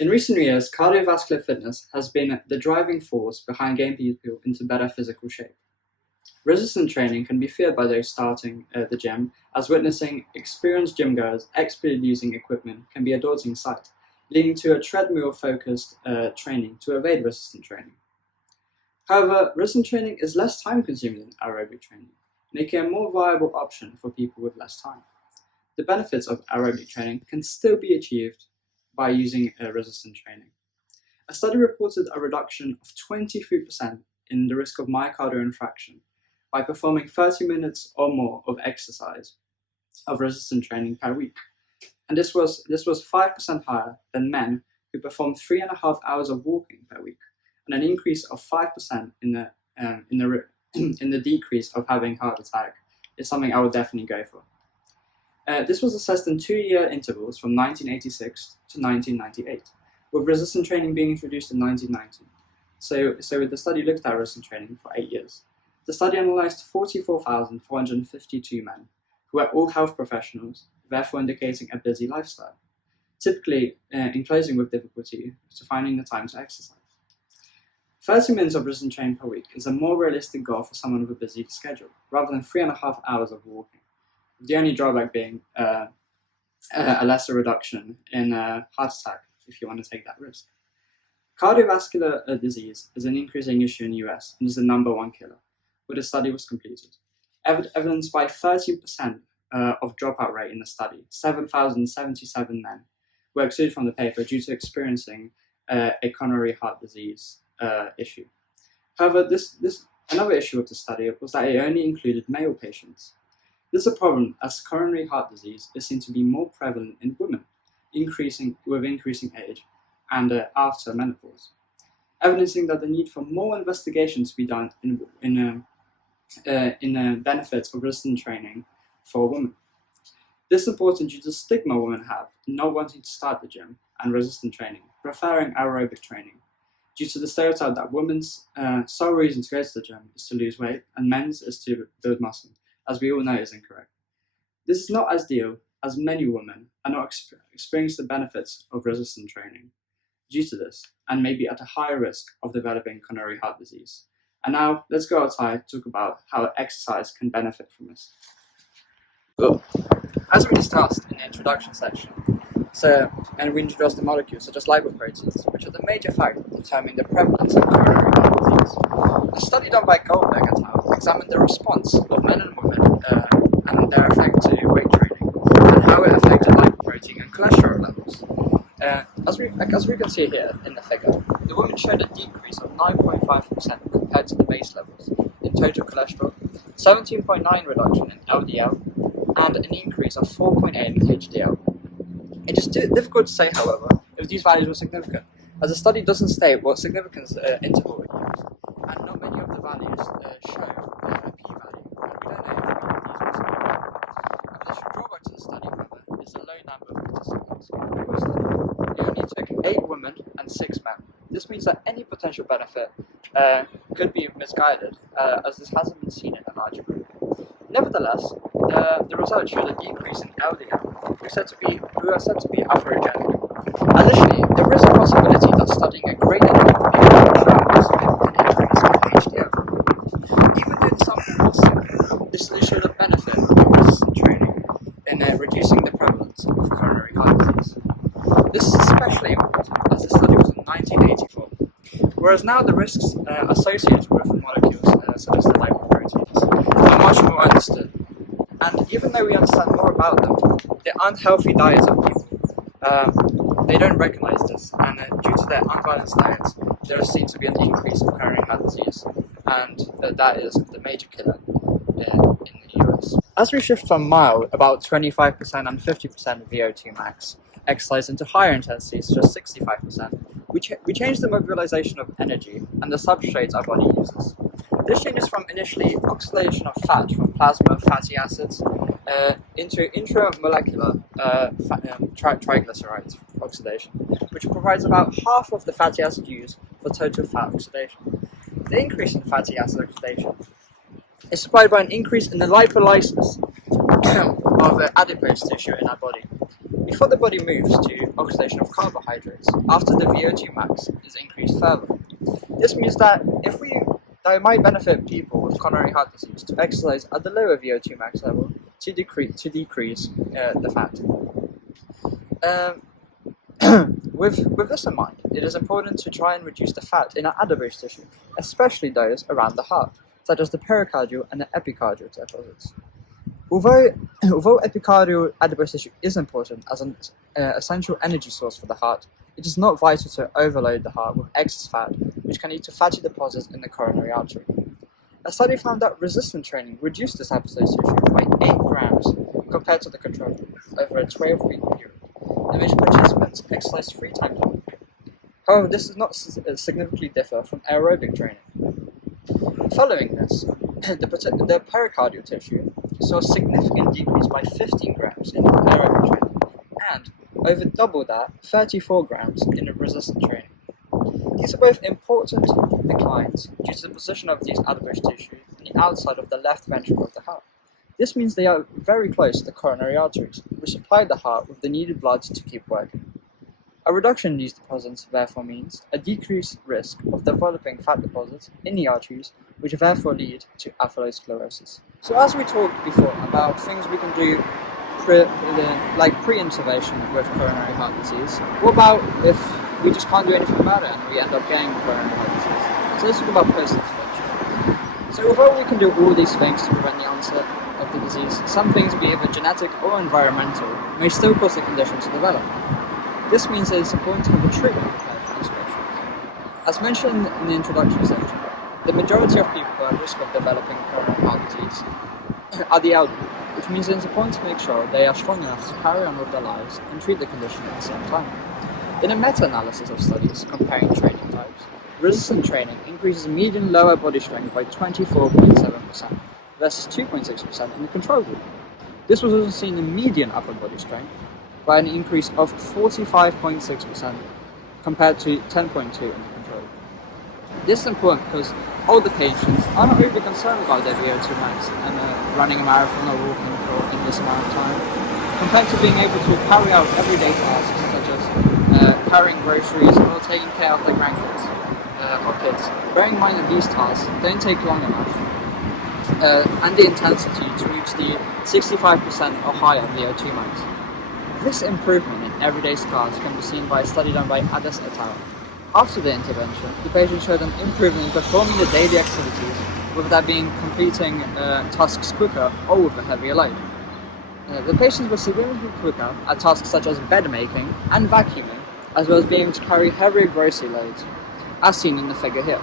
In recent years, cardiovascular fitness has been the driving force behind getting people into better physical shape. Resistance training can be feared by those starting the gym, as witnessing experienced gym goers expertly using equipment can be a daunting sight, leading to a treadmill-focused training to evade resistance training. However, resistance training is less time-consuming than aerobic training, making it a more viable option for people with less time. The benefits of aerobic training can still be achieved by using resistance training. A study reported a reduction of 23% in the risk of myocardial infarction by performing 30 minutes or more of exercise of resistance training per week. And this was 5% higher than men who performed 3.5 hours of walking per week, and an increase of 5% in the decrease of having heart attack is something I would definitely go for. This was assessed in 2-year intervals from 1986 to 1998, with resistance training being introduced in 1990. So the study looked at resistance training for 8 years. The study analysed 44,452 men who were all health professionals, therefore indicating a busy lifestyle, typically enclosing with difficulty to finding the time to exercise. 30 minutes of resistance training per week is a more realistic goal for someone with a busy schedule, rather than 3.5 hours of walking, the only drawback being a lesser reduction in heart attack if you want to take that risk. Cardiovascular disease is an increasing issue in the US and is the #1 killer, where the study was completed. Evidenced by 13% of dropout rate in the study, 7,077 men were excluded from the paper due to experiencing a coronary heart disease issue. However, another issue of the study was that it only included male patients. This is a problem as coronary heart disease is seen to be more prevalent in women, with increasing age and after menopause, evidencing that the need for more investigation to be done in benefits of resistance training for women. This is important due to the stigma women have in not wanting to start the gym and resistance training, preferring aerobic training, due to the stereotype that women's sole reason to go to the gym is to lose weight and men's is to build muscle, as we all know is incorrect. This is not ideal, as many women are not experiencing the benefits of resistance training due to this, and may be at a higher risk of developing coronary heart disease. And now, let's go outside to talk about how exercise can benefit from this. Well, as we discussed in the introduction section, and we introduced the molecules such as lipoproteins, which are the major factor determining the prevalence of coronary heart disease. A study done by Goldberg et al. Examined the response of men and women and their effect to weight training, and how it affected lipoprotein and cholesterol levels. As we can see here in the figure, the women showed a decrease of 9.5% compared to the base levels in total cholesterol, 17.9% reduction in LDL, and an increase of 4.8% in HDL. It is difficult to say, however, if these values were significant, as the study doesn't state what significance interval it used, and not many of the values show a p-value, and we don't know if any of these were significant. A potential drawback to the study, however, is the low number of participants in the study. It only took 8 women and 6 men. This means that any potential benefit could be misguided, as this hasn't been seen in a larger group. Nevertheless, the results showed a decrease in LDL, who are said to be atherogenic. Additionally, there is a possibility that studying a greater number of people could show a significant increase in HDL. Even though the sample was small, this study showed a benefit of resistance training in reducing the prevalence of coronary heart disease. This is especially important as the study was in 1984, whereas now the risks associated with molecules such as the lipoproteins are much more understood. And even though we understand more about them, the unhealthy diets of people, they don't recognize this, and due to their unbalanced diets, there seems to be an increase of coronary heart disease, and that is the major killer in the US. As we shift from mild, about 25% and 50% VO2 max, exercise into higher intensities, just 65%, we change the mobilization of energy and the substrates our body uses. This changes from initially oxidation of fat from plasma fatty acids into intramolecular triglycerides oxidation, which provides about half of the fatty acid used for total fat oxidation. The increase in fatty acid oxidation is supplied by an increase in the lipolysis of adipose tissue in our body. before the body moves to oxidation of carbohydrates after the VO2 max is increased further. This means that it might benefit people with coronary heart disease to exercise at the lower VO2 max level to decrease the fat. With this in mind, it is important to try and reduce the fat in our adipose tissue, especially those around the heart, such as the pericardial and the epicardial deposits. Although epicardial adipose tissue is important as an essential energy source for the heart, it is not vital to overload the heart with excess fat, which can lead to fatty deposits in the coronary artery. A study found that resistance training reduced this adipose tissue by 8 grams compared to the control over a 12-week period, in which participants exercised 3 times a week. However, this does not significantly differ from aerobic training. Following this, the pericardial tissue saw a significant decrease by 15 grams in aerobic training, and over double that, 34 grams in resistance training. These are both important declines due to the position of these adipose tissue on the outside of the left ventricle of the heart. This means they are very close to the coronary arteries, which supply the heart with the needed blood to keep working. A reduction in these deposits therefore means a decreased risk of developing fat deposits in the arteries, which therefore lead to atherosclerosis. So as we talked before about things we can do like pre-intervention with coronary heart disease, what about if we just can't do anything about it and we end up getting coronary heart disease? So let's talk about post-intervention. So although we can do all these things to prevent the onset of the disease, some things, be either genetic or environmental, may still cause the condition to develop. This means that it's important to have a treatment prepared for these patients. As mentioned in the introductory section, the majority of people who are at risk of developing coronary heart disease are the elderly, which means it's important to make sure they are strong enough to carry on with their lives and treat the condition at the same time. In a meta-analysis of studies comparing training types, resistant training increases median lower body strength by 24.7% versus 2.6% in the control group. This was also seen in median upper body strength by an increase of 45.6% compared to 10.2% in the control. This is important because older patients are not overly concerned about their VO2 max and running a marathon or walking for in this amount of time, compared to being able to carry out everyday tasks such as carrying groceries or taking care of their grandkids or kids. Bearing in mind that these tasks don't take long enough and the intensity to reach the 65% or higher VO2 max. This improvement in everyday tasks can be seen by a study done by Ades et al. After the intervention, the patient showed an improvement in performing the daily activities, whether that being completing tasks quicker or with a heavier load. The patients were significantly quicker at tasks such as bed making and vacuuming, as well as being able to carry heavier grocery loads, as seen in the figure here.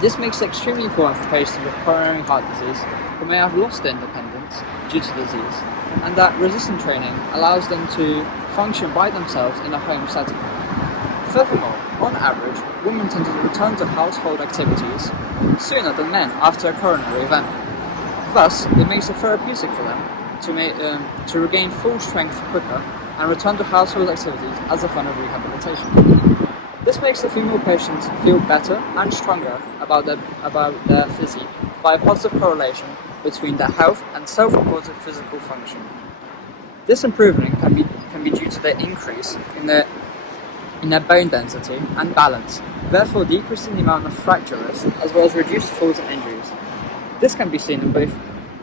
This makes it extremely important for patients with coronary heart disease who may have lost their independence due to disease, and that resistance training allows them to function by themselves in a home setting. Furthermore, on average, women tend to return to household activities sooner than men after a coronary event. Thus, it makes it therapeutic for them to regain full strength quicker and return to household activities as a form of rehabilitation. This makes the female patients feel better and stronger about their physique by a positive correlation between their health and self-reported physical function. This improvement can be due to the increase in their bone density and balance, therefore decreasing the amount of fracture risk as well as reduced falls and injuries. This can be seen in both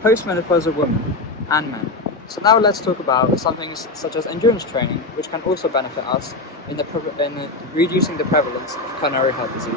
postmenopausal women and men. So now let's talk about something such as endurance training, which can also benefit us in reducing the prevalence of coronary heart disease.